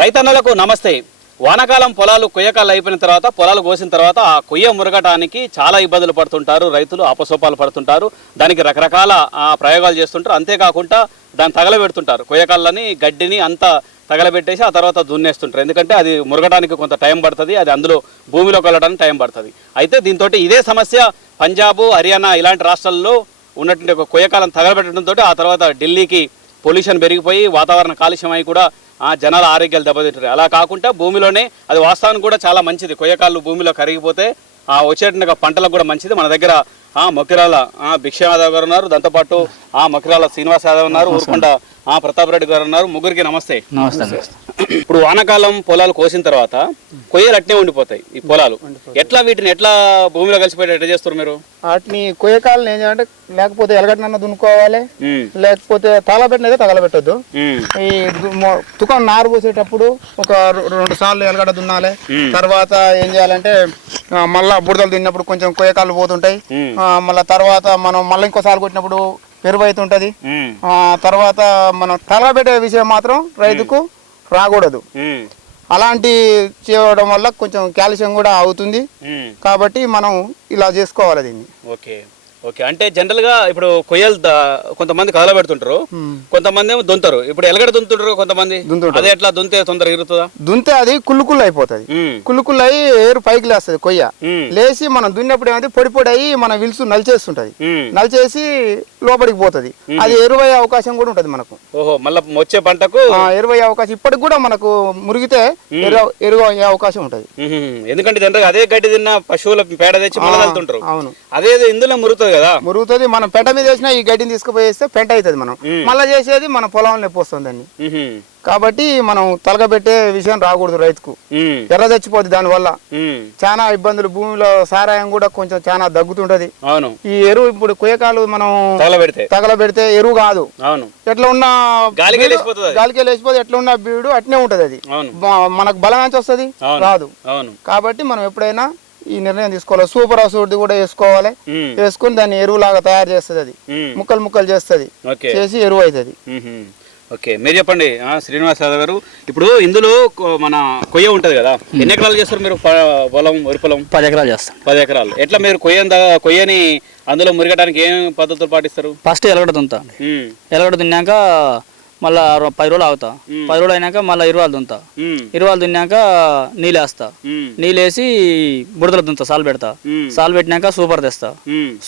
రైతన్నలకు నమస్తే. వానాకాలం పొలాలు కొయ్యకాలు అయిపోయిన తర్వాత పొలాలు కోసిన తర్వాత ఆ కొయ్య మురగటానికి చాలా ఇబ్బందులు పడుతుంటారు రైతులు, ఆపసోపాలు పడుతుంటారు. దానికి రకరకాల ప్రయోగాలు చేస్తుంటారు. అంతేకాకుండా దాన్ని తగలబెడుతుంటారు. కొయ్యకాళ్ళని గడ్డిని అంతా తగలబెట్టేసి ఆ తర్వాత దున్నేస్తుంటారు. ఎందుకంటే అది మురగడానికి కొంత టైం పడుతుంది, అది అందులో భూమిలోకి వెళ్ళడానికి టైం పడుతుంది. అయితే దీంతో ఇదే సమస్య పంజాబ్, హర్యానా ఇలాంటి రాష్ట్రాల్లో ఉన్నటువంటి ఒక కొయ్యకాలను తగలబెట్టడంతో ఆ తర్వాత ఢిల్లీకి పొల్యూషన్ పెరిగిపోయి వాతావరణ కాలుష్యం అయి కూడా జనాల ఆరోగ్యాలు దెబ్బతింటారు. అలా కాకుండా భూమిలోనే అది వాస్తవానికి కూడా చాలా మంచిది. కొయ్యకాళ్ళు భూమిలో కరిగిపోతే వచ్చేట పంటలకు కూడా మంచిది. మన దగ్గర మొకిరాల భిక్ష యాదవ్ గారు ఉన్నారు, దాంతోపాటు మొకిరాల శ్రీనివాస్ యాదవ్ ఉన్నారు, ఊరుకొండ ప్రతాప్ రెడ్డి గారు ఉన్నారు. ముగ్గురికి నమస్తే. నమస్తే. ఇప్పుడు వానాకాలం పొలాలు కోసిన తర్వాత కొయ్యలు అట్నే ఉండిపోతాయి. ఈ పొలాలు వీటిని ఎట్లా భూమిలో కలిసిపోయి ఎట్లా చేస్తారు మీరు? వాటిని కొయ్యకాలను ఏం చేయాలంటే లేకపోతే ఎలగడ్డనన్నా దున్నుకోవాలి, లేకపోతే తగలబెట్టినైతే తగలబెట్టద్దు. ఈ తుకం నారు పోసేటప్పుడు ఒక 2 సార్లు ఎలగడ్డ దున్నాలి. తర్వాత ఏం చేయాలంటే మళ్ళా బుడదలు తిన్నప్పుడు కొంచెం కొయ్యకాలు పోతుంటాయి. మళ్ళీ తర్వాత మనం మళ్ళీ ఇంకోసారి కొట్టినప్పుడు ఎరువు అవుతుంటది. తర్వాత మనం తగలబెట్టే విషయం మాత్రం రైతుకు రాకూడదు. అలాంటి చేయడం వల్ల కొంచెం కాల్షియం కూడా అవుతుంది. కాబట్టి మనం ఇలా చేసుకోవాలి దీన్ని. Okay okay. అంటే జనరల్ గా ఇప్పుడు కొయ్యలు కొంతమంది కదలబెడుతుంటారు, కొంతమంది ఏమో దుంతారు. ఇప్పుడు ఎలగడ దుంతుంటారు కొంతమంది. అదే ఎట్లా దుంతే తొందరగా ఇరుగుతుందా? దుంతే అది కుళ్ళు అయిపోతుంది. కుళ్ళు అయ్యి ఏరు పైకి లేస్తుంది. కొయ్య లేచి మనం దున్నప్పుడు ఏమైతే పొడి పొడి అయ్యి మన విలుసు నలిచేస్తుంటది. నలిచేసి లోపలికి పోతుంది. అది ఎరువయ్యే అవకాశం కూడా ఉంటది మనకు. ఓహో, మళ్ళీ వచ్చే పంటకు ఎరువయ్యే అవకాశం ఇప్పటికి కూడా మనకు మురిగితే ఎరువు అయ్యే అవకాశం ఉంటది. ఎందుకంటే జనరల్ అదే గడ్డి తిన్న పశువుల పేడ తెచ్చి మళ్ళీ వెళ్తుంటారు. అవును, అదే ఇందులో మురుగుతుంది కదా. మురుగుతుంది. మనం పెంట మీద వేసినా ఈ గడ్డిని తీసుకుపోయేస్తే పెంట అవుతుంది. మనం మళ్ళీ చేసేది మన పొలంలో నొప్పి వస్తుంది దాన్ని. కాబట్టి మనం తలగబెట్టే విషయం రాకూడదు రైతుకు. ఎర్ర చచ్చిపోద్ది దాని వల్ల. చాలా ఇబ్బందులు. భూమిలో సారాయం కూడా కొంచెం చాలా దగ్గుతుంటది. ఈ ఎరువు ఇప్పుడు కొయ్యకాలు మనం తగలబెడితే ఎరువు కాదు. ఎట్లా ఉన్నా గాలికే లేచిపోతే ఎట్లా ఉన్న బీడు అట్నే ఉంటది. అది మనకు బలం నుంచి వస్తుంది రాదు. కాబట్టి మనం ఎప్పుడైనా ఈ నిర్ణయం తీసుకోవాలి. సూపర్ హౌస్ కూడా వేసుకోవాలి. వేసుకుని దాన్ని ఎరువులాగా తయారు చేస్తుంది. అది ముక్కలు చేస్తుంది, చేసి ఎరువు అవుతుంది. ఓకే, మీరు చెప్పండి శ్రీనివాస్ యాదవ్ గారు. ఇప్పుడు ఇందులో మన కొయ్య ఉంటది కదా, ఎన్ని ఎకరాలు చేస్తారు మీరు పొలం? వరి పొలం 10 ఎకరాలు చేస్తాం. 10 ఎకరాలు. ఎట్లా మీరు కొయ్యని అందులో మురిగడానికి ఏం పద్ధతులు పాటిస్తారు? ఫస్ట్ ఎలగడ దున్నుతా. ఎలగడ దున్నాక మళ్ళా 10 రోజులు ఆగుతా. 10 రోజులు అయినాక మళ్ళీ 20 దున్నుతా. 20 దున్నాక నీళ్ళేస్తా. నీళ్ళేసి బుడదలు దున్నుతా, సాలు పెడతా. సాలు పెట్టినాక సూపర్ తెస్తా.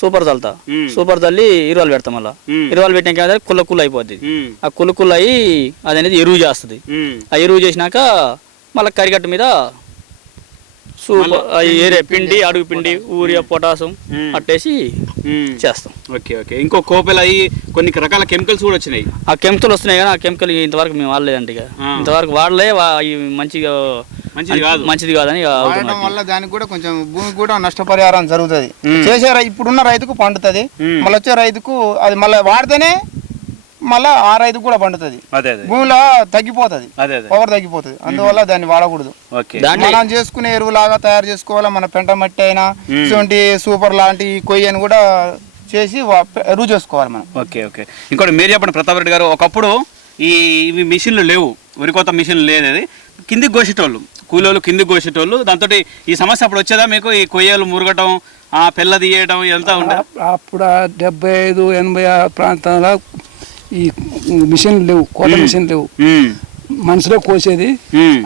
సూపర్ చల్లుతా. సూపర్ చల్లి 20 పెడతా. మళ్ళీ 20 పెట్టినాక కుల్ల అయిపోద్ది. ఆ కుల్ల అయ్యి అదనేది ఎరువు చేస్తుంది. ఆ ఎరువు చేసినాక మళ్ళీ కరిగట్టు మీద సూపర్ ఏరే పిండి, అడుగు పిండి, యూరియా, పొటాసం అట్టేసి చేస్తాం. Okay okay. ఇంకో కోపెలు అయ్యి కొన్ని రకాల కెమికల్స్ కూడా వచ్చినాయి. ఆ కెమికల్ వస్తున్నాయి కానీ ఆ కెమికల్ ఇంతవరకు మేము వాడలేదండి. ఇక ఇంతవరకు వాడలే. మంచిది కాదని వాడటం వల్ల దానికి కూడా కొంచెం భూమికి కూడా నష్టపరిహారం జరుగుతుంది. చేసే ఇప్పుడున్న రైతుకు పండుతుంది. మళ్ళీ వచ్చే రైతుకు అది మళ్ళీ వాడితేనే మళ్ళీ ఆ రైతు కూడా పండుతుంది. భూమిలో తగ్గిపోతుంది, పవర్ తగ్గిపోతుంది. అందువల్ల దాన్ని వాడకూడదు. మనం చేసుకునే ఎరువులాగా తయారు చేసుకోవాలి. మన పెంట మట్టి అయినా ఇటువంటి సూపర్ లాంటి కొయ్యని కూడా చేసి ఎరువు చేసుకోవాలి మనం. Okay okay. ఇంకోటి మీరు చెప్పండి ప్రతాప్ రెడ్డి గారు. ఒకప్పుడు ఇవి మిషన్లు లేవు, వరికోత మిషన్లు లేదు. అది కిందికి కోసేటోళ్ళు, కూలోళ్ళు కిందికి కోసేటోళ్ళు. దాంతో ఈ సమస్య అప్పుడు వచ్చేదా మీకు? ఈ కొయ్యలు మురగటం, పెళ్ళ తీయడం ఇదంతా ఉండే అప్పుడు 75-80 ప్రాంతాల్లో ఈ మిషన్ లేవు, కోత మిషన్ లేవు. మనసులో కోసేది.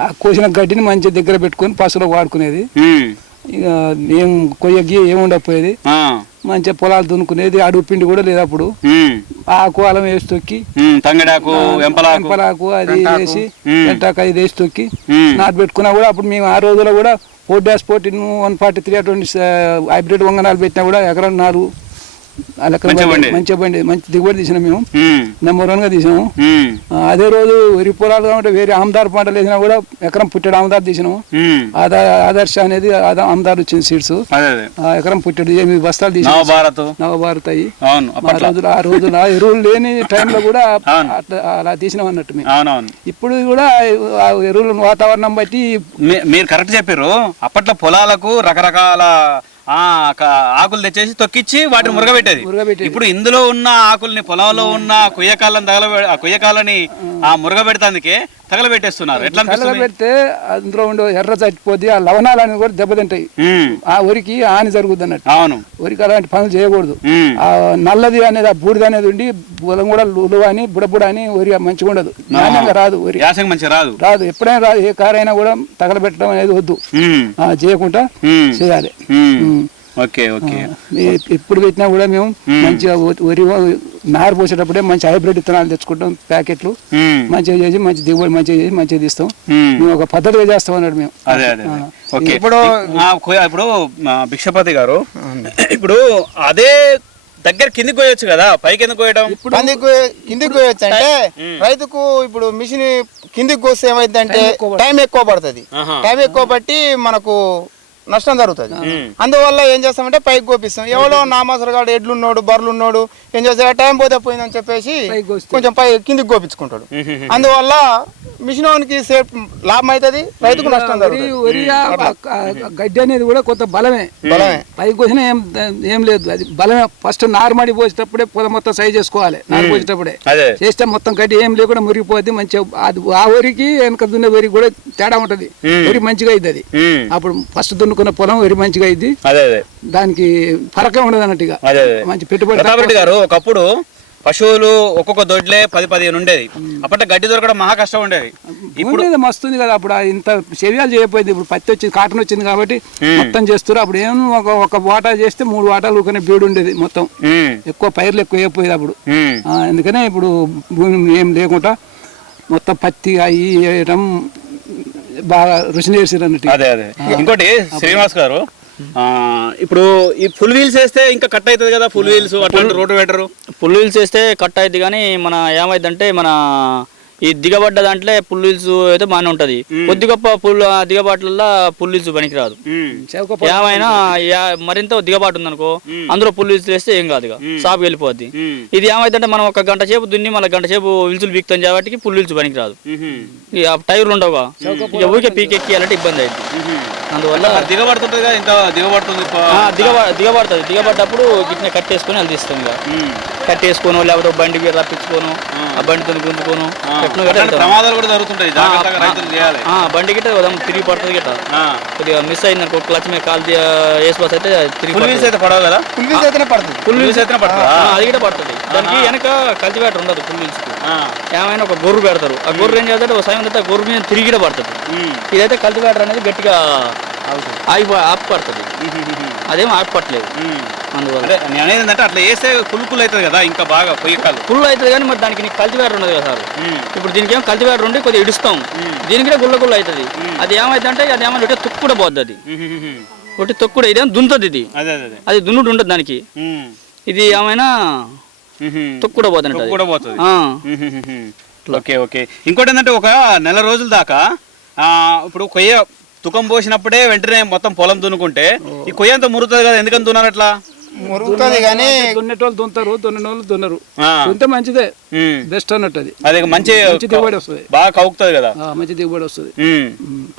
ఆ కోసిన గడ్డిని మంచి దగ్గర పెట్టుకుని పసులో వాడుకునేది. ఇక ఏం కొయ్యకి ఏముండకపోయేది. మంచిగా పొలాలు దున్నుకునేది. అడుగు పిండి కూడా లేదు అప్పుడు. ఆకు అలం వేసి తొక్కి, తంగడాకు, ఎంపలాకు అది వేసి, ఎంటాకు అది వేసి తొక్కి నాటు పెట్టుకున్నా కూడా అప్పుడు మేము ఆ రోజుల్లో కూడా 4-14 143 అటువంటి హైబ్రిడ్ వంగనాలు పెట్టినా కూడా ఎకరం 4 మంచిగా బండి మంచి దిగుబడి తీసినాం. మేము నెంబర్ 1 గా తీసినాము. అదే రోజు వరి పొలాలు కాబట్టి వేరే ఆమ్దార్ పంటలు వేసినా కూడా ఎకరం పుట్టెడు ఆమ్దార్ తీసినాము. ఆదర్శ అనేది ఆమ్దార్ వచ్చింది సీడ్స్. ఎకరం పుట్టెడు 8 బస్తాలు తీసినాము. నవభారత్ అయ్యి ఆ రోజుల ఎరువులు లేని టైంలో కూడా అలా తీసినాం అన్నట్టు మేము. ఇప్పుడు కూడా ఎరువులు వాతావరణం బట్టి మీరు కరెక్ట్ చెప్పారు. అప్పట్లో పొలాలకు రకరకాల ఆకులు తెచ్చేసి తొక్కిచ్చి వాటిని మురగబెట్టేది. ఇప్పుడు ఇందులో ఉన్న ఆకుల్ని పొలంలో ఉన్న కొయ్యకాలని మురగబెడతానికే తగలబెట్టేస్తున్నారు. ఎట్లా అనిపిస్తుంది? పెడితే అందులో ఉండే ఎర్ర చచ్చిపోద్ది, ఆ లవణాలు అనేది కూడా దెబ్బతింటాయి, ఆ వరికి హాని జరుగుద్ది అన్నట్టు. అవును, వరికి అలాంటి పనులు చేయకూడదు. ఆ నల్లది అనేది, ఆ బూడిద అనేది ఉండి బుధం కూడా లులువ అని బుడబుడ అని వరి మంచిగా ఉండదు, నాణ్యంగా రాదు వరి, యాసంగి మంచిగా రాదు. ఎప్పుడైనా రాదు. ఏ కారైనా కూడా తగలబెట్టడం అనేది వద్దు, చేయకుండా చేయాలి. Okay okay. ఎప్పుడు పెట్టినా కూడా మేము మంచిగా వరి నారు పోసేటప్పుడే మంచి హైబ్రిడ్ విత్తనాలు తెచ్చుకుంటాం, ప్యాకెట్లు మంచిగా చేసి మంచి దిగుబడి మంచిగా చేసి మంచిగా తీస్తాం. మేము ఒక పద్ధతిగా చేస్తాం అన్నాడు మేము. ఇప్పుడు భిక్షపతి గారు, ఇప్పుడు అదే దగ్గర కిందికి పోయొచ్చు కదా, పైకి ఎందుకు పోయడం? కిందికి పోయొచ్చు అంటే రైతుకు ఇప్పుడు మిషన్ కిందికి కోస్తే ఏమైందంటే టైం ఎక్కువ పడుతుంది. టైం ఎక్కువ బట్టి మనకు నష్టం జరుగుతుంది. అందువల్ల ఏం చేస్తామంటే పైకి కోపిస్తాం. ఎవరో నామాసరగాడు ఎడ్లున్నాడు బర్రెలున్నాడు ఏం చేస్తాడు, టైం పోతే పోయిందని చెప్పేసి కొంచెం పై కిందికి కోపించుకుంటాడు. అందువల్ల మిషన్ సేఫ్ లాభం అవుతుంది, రైతుకు నష్టం జరుగుతుంది. గడ్డి అనేది కూడా కొంత బలమే, పైకి కోసిన ఏం లేదు, అది బలమే. ఫస్ట్ నార్మడి పోసేటప్పుడే పొద మొత్తం సైజ్ చేసుకోవాలి. నారు పోసేటప్పుడే చేస్తే మొత్తం గడ్డి ఏం లేకుండా మురిగిపోద్ది మంచిగా. అది ఆ వరికి వెనక దున్నే వరికి కూడా తేడా ఉంటది, వరి మంచిగా అవుతుంది. అప్పుడు ఫస్ట్ దున్నుకున్న పొలం వరి మంచిగా అయింది, దానికి ఫరకే ఉండదు అన్నట్టుగా. మంచి పెట్టుబడి గారు, ఒకప్పుడు పశువులు ఒక్కొక్క దొడ్లే 10-15 ఉండేది. అప్పట్లో గడ్డి దొరకడం మహా కష్టం ఉండేది. ఇప్పుడు మస్తుంది కదా, అప్పుడు ఇంత చర్యలు చేయకపోయింది. ఇప్పుడు పత్తి వచ్చింది, కాటన్ వచ్చింది కాబట్టి మొత్తం చేస్తారు. అప్పుడు ఏం ఒక వాటా చేస్తే 3 వాటాలు ఊకనే బీడు ఉండేది, మొత్తం ఎక్కువ పైర్లు ఎక్కువ అయిపోయేది అప్పుడు. అందుకనే ఇప్పుడు భూమి ఏం లేకుండా మొత్తం పత్తి అవి వేయడం బాగా రుచి నేర్చారు అన్నట్టు. అదే అదే. ఇంకోటి శ్రీనివాస్ గారు, ఇప్పుడు ఈ ఫుల్ వీల్స్ వేస్తే ఇంకా కట్ అవుతుంది కదా, ఫుల్ వీల్స్ అట్లాంటి రోటివేటర్ ఫుల్ వీల్స్ వేస్తే కట్ అవుతుంది. కానీ మన ఏమైందంటే మన ఈ దిగబడ్డ దాంట్లో పుల్ వీల్స్ అయితే బాగానే ఉంటది. కొద్ది గొప్ప దిగబాట్లలో పుల్ వీల్స్ పనికిరాదు. ఏమైనా మరింత దిగబాటు ఉందనుకో అందులో పుల్ వీల్స్ వేస్తే ఏం కాదు, సాపు వెళ్ళిపోద్ది. ఇది ఏమైందంటే మనం ఒక గంట సేపు దున్ని మళ్ళీ గంట సేపు విల్సులు పీకుతాం కాబట్టి పుల్ వీల్స్ పనికిరాదు. టైర్లు ఉండవుగా, ఇక ఊరికే పీకెక్కియాలంటే ఇబ్బంది అయింది. అందువల్ల దిగబడుతుంది, దిగబడ్డప్పుడు గిట్నే కట్టేసుకొని అది తీస్తాం. ఇక కట్టేసుకోను లేకపోతే బండి మీద రప్పించుకోను, ఆ బండితో గుంజుకోను, ప్రమాదాలు కూడా జరుగుతుంటాయి. బండి గిట్ట తిరిగి పడుతుంది గిట్ట. కొద్దిగా మిస్ అయింది అనుకో, క్లచ్ మీద కాల్ వేసి బస్ అయితే తిరిగి పడవు కదా, అది గిట్ట పడుతుంది. దానికి వెనక కల్టివేటర్ ఉండదు ఫుల్ వీల్స్ కి. ఏమైనా ఒక గొర్రు పెడతారు, ఆ గొర్రు ఏం చేస్తే ఒక సమయం అయితే గొర్రు మీద తిరిగి పడుతుంది. ఇదైతే కల్టివేటర్ అనేది గట్టిగా ఆపడుతుంది, అదేమో ఆపట్లేదు. అందువల్ల నేను ఏంటంటే అట్లా వేస్తే ఫుల్ అవుతుంది కదా, ఇంకా బాగా పొయ్యకాలు ఫుల్ అవుతుంది. కానీ మరి దానికి కల్టివేటర్ ఉండదు కదా సార్. ఇప్పుడు దీనికి ఏమో కల్టివేటర్ ఉండి కొద్దిగా ఇడుస్తాం, దీనికి గుల్ల అవుతుంది. అది ఏమైందంటే అది ఏమైనా ఒకటి తొక్కు కూడా పోద్ది, అది ఒకటి తొక్కు కూడా ఇదేమో దున్నుతుంది. ఇది అది దున్నుడు ఉండదు దానికి, ఇది ఏమైనా తొక్కు కూడా పోతుంది. Okay okay. ఇంకోటి ఏంటంటే ఒక నెల రోజుల దాకా ఇప్పుడు కొయ్య తుకం పోసినప్పుడే వెంటనే మొత్తం పొలం దున్నుకుంటే ఈ కొయ్య అంతా మురుగుతుంది కదా, ఎందుకని దున్నారు అట్లా? మురుగుతుంది కానీ దున్నేటోళ్ళు దున్నుతారు, దున్నోళ్ళు దున్నరు. దున్నితే మంచిదే, బెస్ట్ అన్నట్టు. అది అదే మంచి దిగుబడి వస్తుంది, బాగా కౌకుతుంది కదా, మంచి దిగుబడి వస్తుంది.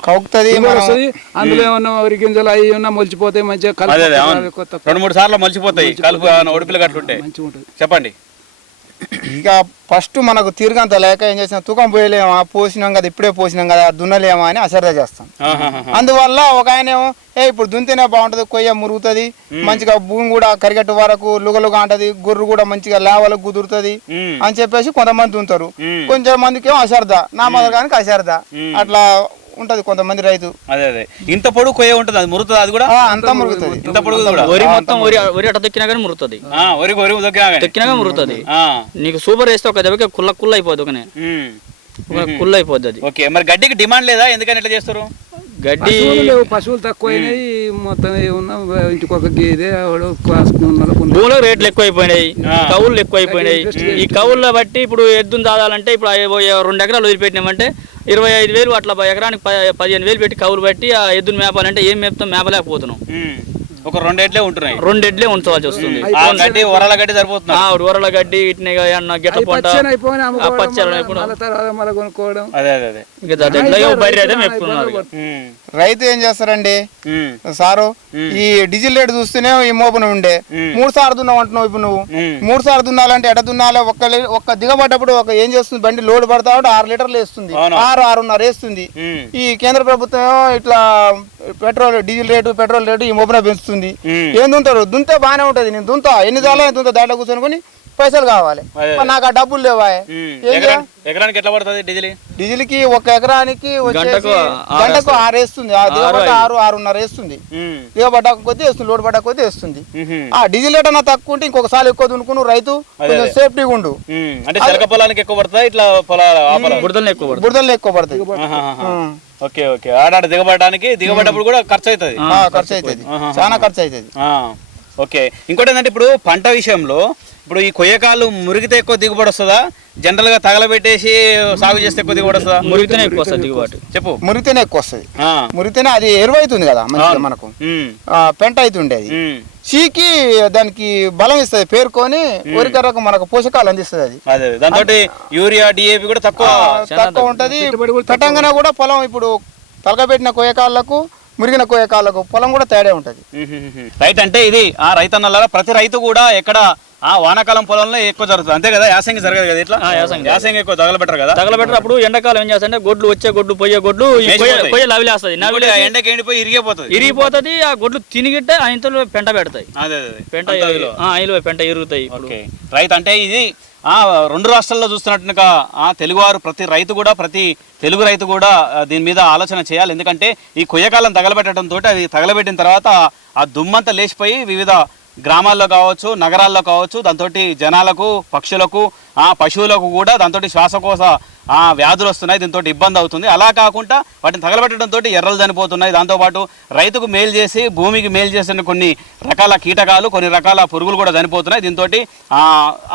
కౌకుతుంది వస్తుంది. అందులో ఏమన్నా వరి గింజలు అవి ఉన్నా మొలిచిపోతాయి మంచిగా. 2-3 సార్లు మొలిచిపోతాయి కలుపు ఒడిపిలు గట్లుంటే. మంచిగా ఉంటుంది. చెప్పండి. ఇక ఫస్ట్ మనకు తీరుగంత లేక ఏం చేసినా తుకం పోయలేమా, పోసినాం కదా ఇప్పుడే పోసినాం కదా దున్నలేమా అని అశ్రద్ధ చేస్తాం. అందువల్ల ఒక ఆయన ఇప్పుడు దున్నితేనే బాగుంటది, కొయ్య మురుగుతుంది మంచిగా, భూమి కూడా కరిగట్టు వరకు లుగలుగా అంటది, గుర్రు కూడా మంచిగా లేవలకు కుదురుతుంది అని చెప్పేసి కొంతమంది దున్నుతారు. కొంచెం మందికి ఏమో అశ్రద్ధ, నా మొదలగానికి అశ్రద్ధ అట్లా ఉంటది కొంతమంది రైతు. అదే అదే. ఇంత పొడుగు కొయ్య ఉంటుంది, అది మురుగుతుంది, అది కూడా అంతా మురుగుతుంది. ఇంత పొడుగు వరి మొత్తం వరి అట్ట తొక్కినా కానీ మురుగుతుంది, తొక్కినా కానీ మురుగుతుంది. నీకు సూపర్ వేస్తే ఒక దెబ్బకి కుల్ల అయిపోద్ది, ఒకనే కుల్ల అయిపోద్ది అది. ఓకే. మరి గడ్డికి డిమాండ్ లేదా, ఎందుకని ఎట్లా చేస్తారు? గడ్డి పశువులు తక్కువైనాయి, మొత్తం ఇంటికి ఒక గేదె భూమిలో రేట్లు ఎక్కువైపోయినాయి, కవులు ఎక్కువైపోయినాయి. ఈ కవుల్లో బట్టి ఇప్పుడు ఎద్దును దాదాలంటే ఇప్పుడు 2 ఎకరాలు వదిలిపెట్టినామంటే 25,000 అట్లా ఎకరానికి 15,000 పెట్టి కవులు బట్టి ఆ ఎద్దును మేపాలంటే ఏం మేపుతాం, మేపలేకపోతున్నాం. ఒక 2 ఎడ్లే ఉంటున్నాయి. 2 ఎడ్లే ఉంచవలసి వస్తుంది. ఆ గడ్డి వరల గడ్డి సరిపోతుంది. ఊరల గడ్డి ఇట్నే గెట్ట పంట మళ్ళీ కొనుక్కోవడం. అదే అదే అదే బర్రె అయితే మెప్పుకున్నారు. రైతు ఏం చేస్తారండి సారు, ఈ డీజిల్ రేటు చూస్తేనే ఈ మోపన ఉండే 3 సార్లు దున్నావు అంటున్నావు. ఇప్పుడు నువ్వు 3 సార్లు దున్నాలంటే ఎట దున్నాలి? ఒక్క దిగబడ్డప్పుడు ఏం చేస్తుంది, బండి లోడ్ పడతా ఉంటే 6 లీటర్లు వేస్తుంది, 6-6.5 వేస్తుంది. ఈ కేంద్ర ప్రభుత్వం ఇట్లా డీజిల్ రేటు పెట్రోల్ రేటు ఈ మోపన పెంచుతుంది. ఏం దుంతాడు? దుంతే బాగానే ఉంటది. నేను దుంతా ఎన్ని సార్లు దుంతా, దాంట్లో కూర్చొని పైసలు కావాలి, నాకు ఆ డబ్బులు లేవా? ఎకరానికి ఎట్లా పడుతుంది డీజిల్? డీజిల్ కి 1 ఎకరానికి గంటకు 6 వేస్తుంది. దిగబడ్డ 6-6.5 వేస్తుంది. దిగబడ్డ కొద్ది వేస్తుంది, లోడ్ పడ్డ కొద్ది వేస్తుంది. ఆ డీజిల్ రేట్ అన్న తక్కువ ఉంటే ఇంకొకసారి ఎక్కువ దున్నుకుని రైతు కొంచెం సేఫ్టీగా ఉండు. అంటే చెలక పొలానికి ఎక్కువ పడుతుంది, ఇట్లా బురదలు ఎక్కువ పడుతుంది. Okay okay. ఆడాడ దిగబడ్డప్పుడు కూడా ఖర్చు అవుతుంది, చాలా ఖర్చు అవుతుంది. ఓకే. ఇంకోటి ఏంటంటే ఇప్పుడు పంట విషయంలో ఇప్పుడు ఈ కొయ్యకాలు మురిగితే ఎక్కువ దిగుబడి వస్తుందా, జనరల్ గా తగలబెట్టేసి సాగు చేస్తే ఎక్కువ దిగుబడి వస్తుందా? మురిగితేనే ఎక్కువ వస్తుంది దిగుబడి. చెప్పు. మురిగితేనే ఎక్కువ వస్తుంది. మురిగితేనే అది ఎరువు అవుతుంది కదా మంచిగా, మనకు పెంట అవుతుండే. అది చీకి దానికి బలం ఇస్తుంది, పేరుకొని ఊరికరకు మనకు పోషకాలు అందిస్తుంది. అది అదే దాంతో యూరియా డిఏపి కూడా తక్కువ ఉంటది. పెట్టంగానే కూడా పొలం ఇప్పుడు తలకబెట్టిన కొయ్యకాళ్ళకు మురిగిన కోయకాలకు పొలం కూడా తేడా ఉంటది. రైట్. అంటే ఇది ఆ రైతన్నల ప్రతి రైతు కూడా ఎక్కడ ఆ వానాకాలం పొలంలో ఎక్కువ జరుగుతుంది అంతే కదా, యాసంగి జరగదు కదా. ఇట్లా యాసంగి ఎక్కువ తగలబెట్టరు కదా. తగలబెట్టరు. అప్పుడు ఎండాకాలం ఏం చేస్తారంటే గొడ్లు వచ్చే గొడ్లు పోయే గొడ్లు కొయ్య లవిలేస్తుంది, ఎండకి ఎండిపోయి ఇరిగిపోతుంది. ఆ గొడ్లు తినిగిట్టే ఆయనతో పెంట పెడతాయి. పెంట పెంట ఇరుగుతాయి. రైతు అంటే ఇది 2 రాష్ట్రాల్లో చూస్తున్నట్టుగా తెలుగువారు ప్రతి రైతు కూడా ప్రతి తెలుగు రైతు కూడా దీని మీద ఆలోచన చేయాలి. ఎందుకంటే ఈ కొయ్యకాలం తగలబెట్టడంతో అది తగలబెట్టిన తర్వాత ఆ దుమ్మంతా లేచిపోయి వివిధ గ్రామాల్లో కావచ్చు, నగరాల్లో కావచ్చు, దాంతో జనాలకు, పక్షులకు, పశువులకు కూడా దాంతో శ్వాసకోశ వ్యాధులు వస్తున్నాయి. దీంతో ఇబ్బంది అవుతుంది. అలా కాకుండా వాటిని తగలబెట్టడంతో ఎర్రలు చనిపోతున్నాయి. దాంతోపాటు రైతుకు మేలు చేసి భూమికి మేలు చేసిన కొన్ని రకాల కీటకాలు, కొన్ని రకాల పురుగులు కూడా చనిపోతున్నాయి. దీంతో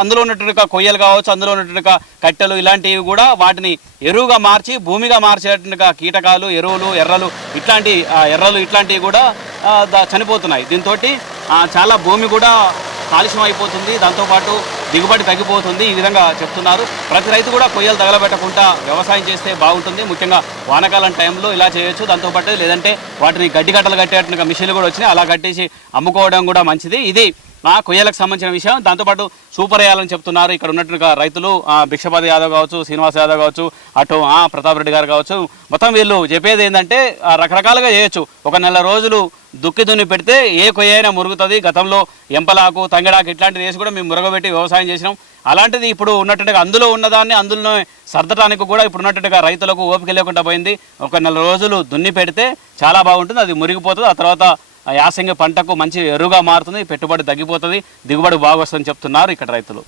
అందులో ఉన్నట్టుగా కొయ్యలు కావచ్చు, అందులో ఉన్నట్టుగా కట్టెలు ఇలాంటివి కూడా వాటిని ఎరువుగా మార్చి భూమిగా మార్చేట్టుగా కీటకాలు, ఎరువులు, ఎర్రలు ఇట్లాంటివి కూడా చనిపోతున్నాయి. దీంతో చాలా భూమి కూడా కాలుష్యం అయిపోతుంది. దాంతోపాటు దిగుబడి తగ్గిపోతుంది. ఈ విధంగా చెప్తున్నారు. ప్రతి రైతు కూడా కొయ్యలు తగలబెట్టకుండా వ్యవసాయం చేస్తే బాగుంటుంది. ముఖ్యంగా వానాకాలం టైంలో ఇలా చేయొచ్చు. దాంతోపాటు లేదంటే వాటిని గడ్డి కట్టలు కట్టేట్టుగా మిషన్లు కూడా వచ్చినాయి, అలా కట్టేసి అమ్ముకోవడం కూడా మంచిది. ఇది కొయ్యలకు సంబంధించిన విషయం. దాంతోపాటు సూపర్ వేయాలని చెప్తున్నారు ఇక్కడ ఉన్నట్టుగా రైతులు. భిక్షపతి యాదవ్ కావచ్చు, శ్రీనివాస్ యాదవ్ కావచ్చు, అటు ప్రతాప్ రెడ్డి గారు కావచ్చు. మొత్తం వీళ్ళు చెప్పేది ఏంటంటే రకరకాలుగా చేయొచ్చు. 1 నెల రోజులు దున్ని పెడితే ఏ కొయ్య అయినా మురుగుతుంది. గతంలో ఎంపలాకు, తంగడాకు ఇట్లాంటివి వేసి కూడా మేము మురగబెట్టి వ్యవసాయం చేసినాం. అలాంటిది ఇప్పుడు ఉన్నట్టుగా అందులో ఉన్నదాన్ని అందులో సర్దటానికి కూడా ఇప్పుడు ఉన్నట్టుగా రైతులకు ఓపిక లేకుండా పోయింది. 1 నెల రోజులు దున్ని పెడితే చాలా బాగుంటుంది. అది మురిగిపోతుంది. ఆ తర్వాత యాసంగి పంటకు మంచి ఎరువుగా మారుతుంది, పెట్టుబడి తగ్గిపోతుంది, దిగుబడి బాగా వస్తుందని చెప్తున్నారు ఇక్కడ రైతులు.